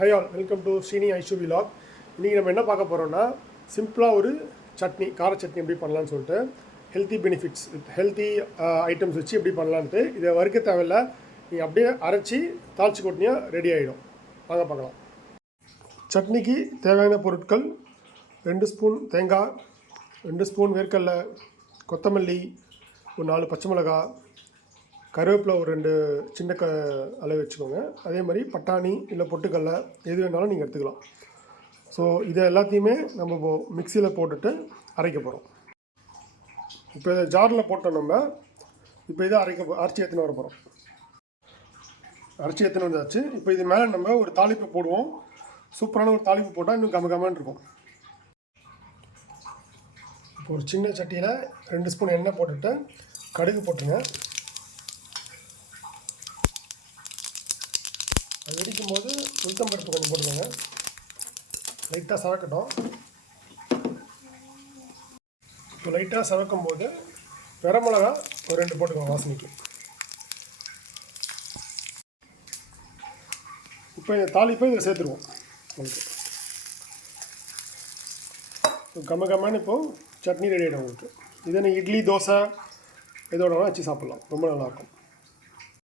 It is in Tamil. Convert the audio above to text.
High all, welcome to Srini Aishu vlog. இன்றைக்கி நம்ம என்ன பார்க்க போகிறோம்னா, சிம்பிளாக ஒரு சட்னி, கார சட்னி எப்படி பண்ணலான்னு சொல்லிட்டு, healthy benefits with healthy items வச்சு எப்படி பண்ணலான்ட்டு. இதை வறுக்க தேவையில்லை, நீங்கள் அப்படியே அரைச்சி தாளிச்சு கொட்டினியா ரெடி ஆகிடும். வாங்க பார்க்கலாம். சட்னிக்கு தேவையான பொருட்கள்: 2 ஸ்பூன் தேங்காய், 2 ஸ்பூன் வேர்க்கடலை, கொத்தமல்லி, ஒரு 4 பச்சை மிளகாய், கருவேப்பிலை ஒரு 2 சின்ன அளவு வச்சுக்கோங்க. அதே மாதிரி பட்டாணி இல்லை பொட்டுக்கடலை எது வேணாலும் நீங்கள் எடுத்துக்கலாம். ஸோ இதை எல்லாத்தையுமே நம்ம இப்போது மிக்சியில் போட்டுட்டு அரைக்க போகிறோம். இப்போ இதை ஜாரில் போட்டோம். நம்ம இப்போ இதை அரைச்சி ஏற்றின்னு வர போகிறோம். அரைச்சி ஏற்றின்னு வந்தாச்சு. இப்போ இது மேலே நம்ம ஒரு தாளிப்பு போடுவோம். சூப்பரான ஒரு தாளிப்பு போட்டால் இன்னும் கமகமான்னு இருக்கும். இப்போ ஒரு சின்ன சட்டியில் 2 ஸ்பூன் எண்ணெய் போட்டுட்டு கடுகு போட்டுருங்க. அது வெடிக்கும் போது உளுத்தம்பருப்பு கொஞ்சம் போட்டுக்கோங்க. லைட்டாக சவக்கட்டும். இப்போ லைட்டாக சவக்கும் போது வரமிளகா ஒரு 2 போட்டுக்கோங்க வாசனைக்கு. இப்போ இந்த தாளிப்பை இதை சேர்த்துருவோம். உங்களுக்கு கமகமான இப்போது சட்னி ரெடி ஆகிடும். உங்களுக்கு இதை நீங்கள் இட்லி, தோசை இதோட வச்சு சாப்பிட்லாம். ரொம்ப நல்லாயிருக்கும்.